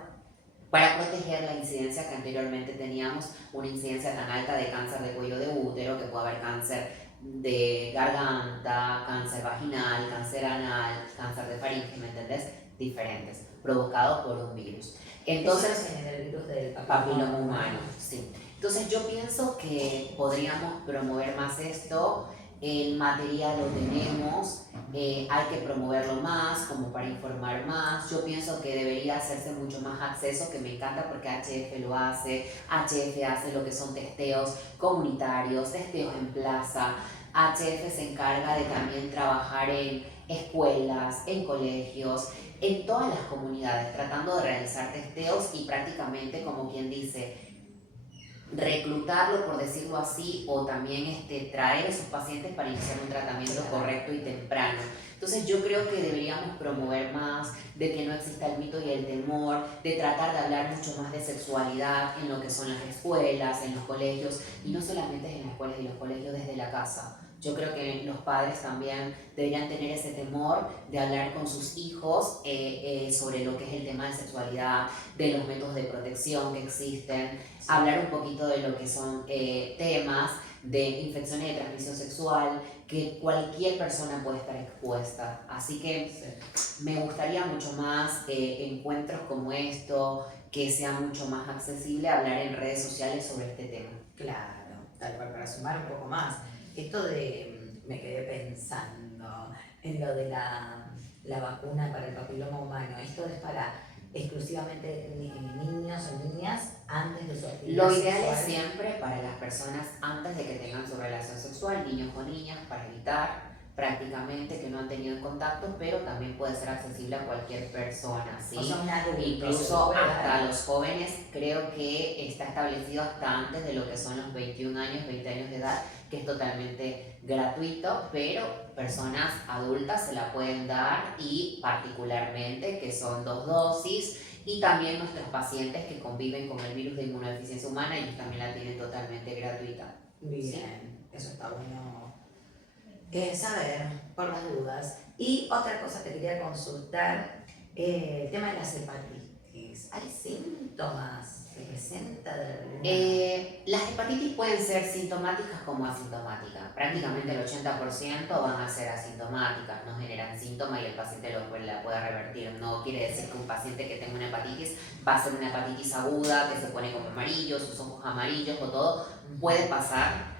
para proteger la incidencia que anteriormente teníamos, una incidencia tan alta de cáncer de cuello de útero, que puede haber cáncer de garganta, cáncer vaginal, cáncer anal, cáncer de faringe, ¿me entendés? Diferentes, provocados por un virus. Entonces, en el virus del papiloma humano, sí. Entonces yo pienso que podríamos promover más esto, el material lo tenemos, hay que promoverlo más como para informar más. Yo pienso que debería hacerse mucho más acceso, que me encanta porque HF lo hace, HF hace lo que son testeos comunitarios, testeos en plaza. HF se encarga de también trabajar en escuelas, en colegios, en todas las comunidades, tratando de realizar testeos y prácticamente, como quien dice, reclutarlo, por decirlo así, o también traer a esos pacientes para iniciar un tratamiento correcto y temprano. Entonces yo creo que deberíamos promover más de que no exista el mito y el temor, de tratar de hablar mucho más de sexualidad en lo que son las escuelas, en los colegios, y no solamente en las escuelas y los colegios, desde la casa. Yo creo que los padres también deberían tener ese temor de hablar con sus hijos sobre lo que es el tema de sexualidad, de los métodos de protección que existen, Sí. hablar un poquito de lo que son temas de infecciones de transmisión sexual, que cualquier persona puede estar expuesta. Así que me gustaría mucho más encuentros como esto, que sea mucho más accesible hablar en redes sociales sobre este tema. Claro, tal cual, para sumar un poco más. Esto de, me quedé pensando en lo de la vacuna para el papiloma humano. Esto es para exclusivamente niños o niñas antes de su actividad Lo ideal sexual. es siempre para las personas antes de que tengan su relación sexual, niños o niñas, para evitar prácticamente que no han tenido contacto, pero también puede ser accesible a cualquier persona, ¿sí? O sea, un adulto. Incluso hasta los jóvenes, creo que está establecido hasta antes de lo que son los 21 años, 20 años de edad, que es totalmente gratuito, pero personas adultas se la pueden dar y particularmente que son 2 dosis. Y también nuestros pacientes que conviven con el virus de inmunodeficiencia humana, ellos también la tienen totalmente gratuita. Bien, ¿Sí? eso está bueno saber, por las dudas. Y otra cosa que quería consultar, el tema de las hepatitis. ¿Hay síntomas? ¿Se presenta de alguna? Las hepatitis pueden ser sintomáticas como asintomáticas. Prácticamente el 80% van a ser asintomáticas, no generan síntomas y el paciente la puede revertir. No quiere decir que un paciente que tenga una hepatitis va a ser una hepatitis aguda, que se pone como amarillo, sus ojos amarillos o todo. Puede pasar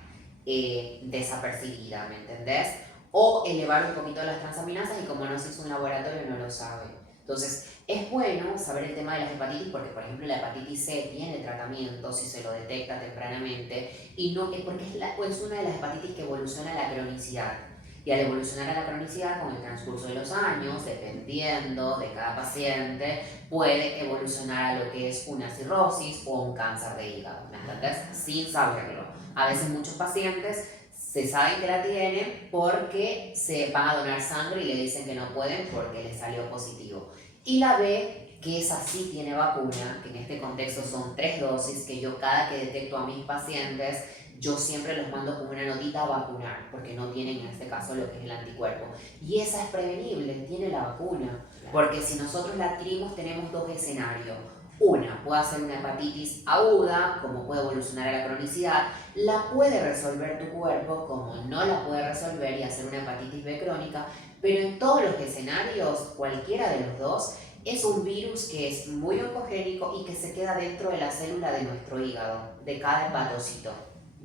desapercibida, ¿me entendés? O elevar un poquito las transaminasas y como no se hizo un laboratorio no lo sabe. Entonces, es bueno saber el tema de las hepatitis porque, por ejemplo, la hepatitis C tiene tratamiento si se lo detecta tempranamente y no porque es una de las hepatitis que evoluciona a la cronicidad. Y al evolucionar a la cronicidad con el transcurso de los años, dependiendo de cada paciente, puede evolucionar a lo que es una cirrosis o un cáncer de hígado, ¿me entendés? Sin saberlo. A veces muchos pacientes se saben que la tienen porque se van a donar sangre y le dicen que no pueden porque les salió positivo. Y la B, que esa sí tiene vacuna, que en este contexto son 3 dosis, que yo cada que detecto a mis pacientes, yo siempre los mando con una notita a vacunar, porque no tienen en este caso lo que es el anticuerpo. Y esa es prevenible, tiene la vacuna, porque si nosotros la adquirimos tenemos 2 escenarios. Una, puede ser una hepatitis aguda, como puede evolucionar a la cronicidad, la puede resolver tu cuerpo, como no la puede resolver y hacer una hepatitis B crónica, pero en todos los escenarios, cualquiera de los dos, es un virus que es muy oncogénico y que se queda dentro de la célula de nuestro hígado, de cada hepatocito.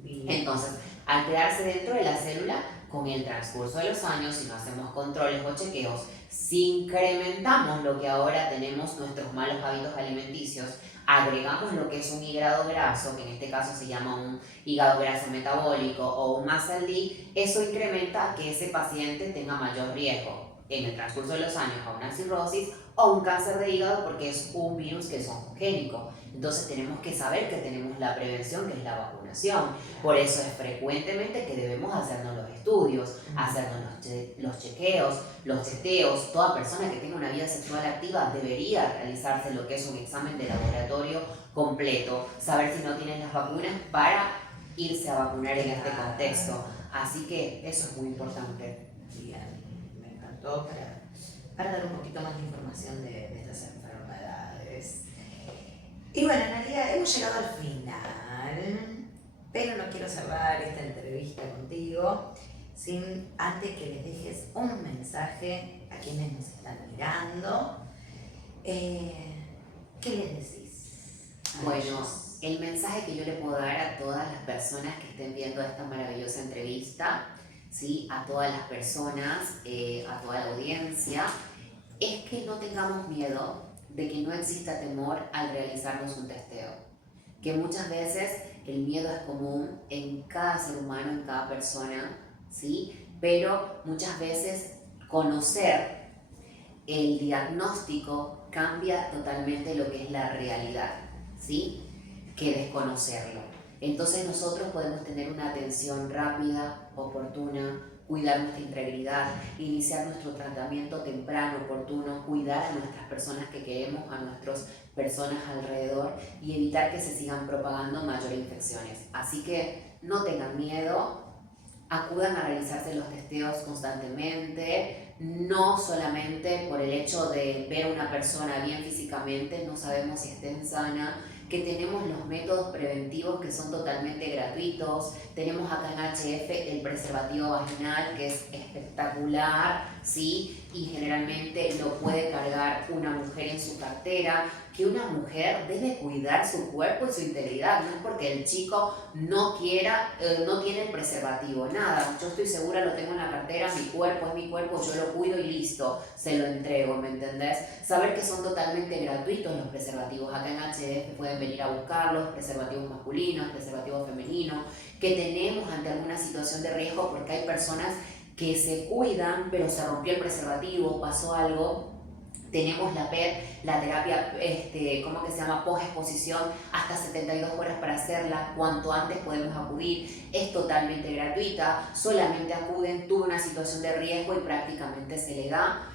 Entonces, al quedarse dentro de la célula, con el transcurso de los años, si no hacemos controles o chequeos, si incrementamos lo que ahora tenemos nuestros malos hábitos alimenticios, agregamos lo que es un hígado graso, que en este caso se llama un hígado graso metabólico o un MASLD, eso incrementa que ese paciente tenga mayor riesgo en el transcurso de los años a una cirrosis o un cáncer de hígado porque es un virus que es oncogénico. Entonces tenemos que saber que tenemos la prevención, que es la vacunación. Por eso es frecuentemente que debemos hacernos los estudios, hacernos los chequeos, los testeos. Toda persona que tenga una vida sexual activa debería realizarse lo que es un examen de laboratorio completo, saber si no tienen las vacunas para irse a vacunar en este contexto. Así que eso es muy importante. Bien, me encantó para dar un poquito más de información de estas enfermedades. Y bueno, en realidad hemos llegado al final, pero no quiero cerrar esta entrevista contigo sin antes que les dejes un mensaje a quienes nos están mirando. ¿Qué les decís? Bueno, el mensaje que yo le puedo dar a todas las personas que estén viendo esta maravillosa entrevista, ¿sí? A todas las personas, a toda la audiencia, es que no tengamos miedo de que no exista temor al realizarnos un testeo. Que muchas veces el miedo es común en cada ser humano, en cada persona, ¿sí? Pero muchas veces conocer el diagnóstico cambia totalmente lo que es la realidad, ¿sí? Que desconocerlo. Entonces nosotros podemos tener una atención rápida, oportuna, cuidar nuestra integridad, iniciar nuestro tratamiento temprano, oportuno, cuidar a nuestras personas que queremos, a nuestras personas alrededor y evitar que se sigan propagando mayores infecciones. Así que no tengan miedo, acudan a realizarse los testeos constantemente, no solamente por el hecho de ver a una persona bien físicamente, no sabemos si esté sana, que tenemos los métodos preventivos que son totalmente gratuitos. Tenemos acá en HF el preservativo vaginal, que es espectacular, ¿sí? Y generalmente lo puede cargar una mujer en su cartera, que una mujer debe cuidar su cuerpo y su integridad. No es porque el chico no quiera, no tiene el preservativo, nada. Yo estoy segura, lo tengo en la cartera, mi cuerpo es mi cuerpo, yo lo cuido y listo, se lo entrego, ¿me entendés? Saber que son totalmente gratuitos los preservativos. Acá en HF pueden venir a buscarlos, preservativos masculinos, preservativos femeninos, que tenemos ante alguna situación de riesgo porque hay personas que se cuidan, pero se rompió el preservativo, pasó algo. Tenemos la PET, la terapia, ¿cómo que se llama? Post-exposición, hasta 72 horas para hacerla. Cuanto antes podemos acudir. Es totalmente gratuita, solamente acuden, tuve una situación de riesgo y prácticamente se le da.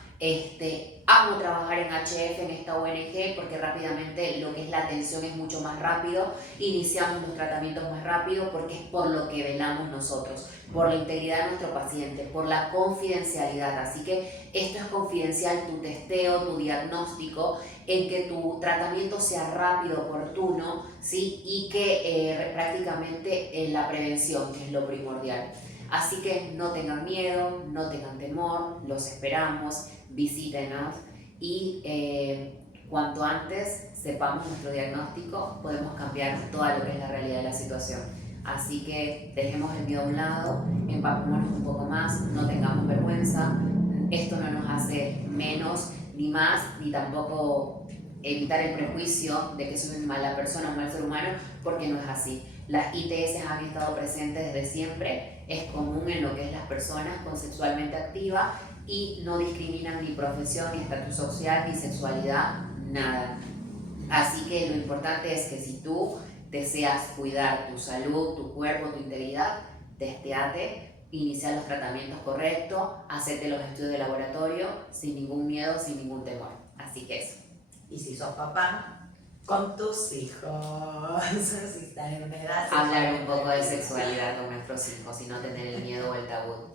Amo trabajar en HF, en esta ONG, porque rápidamente lo que es la atención es mucho más rápido, iniciamos los tratamientos más rápido porque es por lo que velamos nosotros, por la integridad de nuestro paciente, por la confidencialidad. Así que esto es confidencial, tu testeo, tu diagnóstico, en que tu tratamiento sea rápido, oportuno, ¿sí? Y que prácticamente la prevención, que es lo primordial. Así que no tengan miedo, no tengan temor, los esperamos, visítenos y cuanto antes sepamos nuestro diagnóstico, podemos cambiar toda lo que es la realidad de la situación. Así que dejemos el miedo a un lado, empapémonos un poco más, no tengamos vergüenza. Esto no nos hace menos ni más, ni tampoco evitar el prejuicio de que soy una mala persona, un mal ser humano, porque no es así. Las ITS han estado presentes desde siempre, es común en lo que es las personas con sexualmente activa y no discriminan ni profesión, ni estatus social, ni sexualidad, nada. Así que lo importante es que si tú deseas cuidar tu salud, tu cuerpo, tu integridad, testeate, inicia los tratamientos correctos, hacete los estudios de laboratorio sin ningún miedo, sin ningún temor. Así que eso. Y si sos papá, con tus hijos, si están en una edad... Hablar un poco de sexualidad con nuestros hijos y no tener el miedo o el tabú.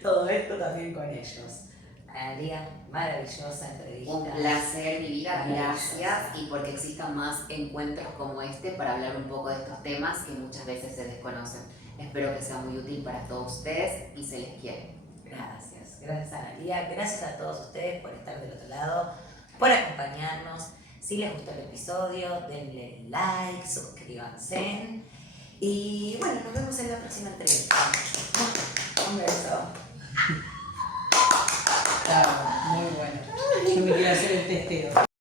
Todo esto también con ellos. Analía, maravillosa entrevista. Un placer, mi vida, gracias. Y porque existan más encuentros como este para hablar un poco de estos temas que muchas veces se desconocen. Espero que sea muy útil para todos ustedes y se les quiere. Gracias, gracias Analía. Gracias a todos ustedes por estar del otro lado, por acompañarnos. Si les gustó el episodio, denle like, suscríbanse. Y bueno, nos vemos en la próxima entrevista. Un beso. Muy bueno. Yo me quiero hacer el testeo.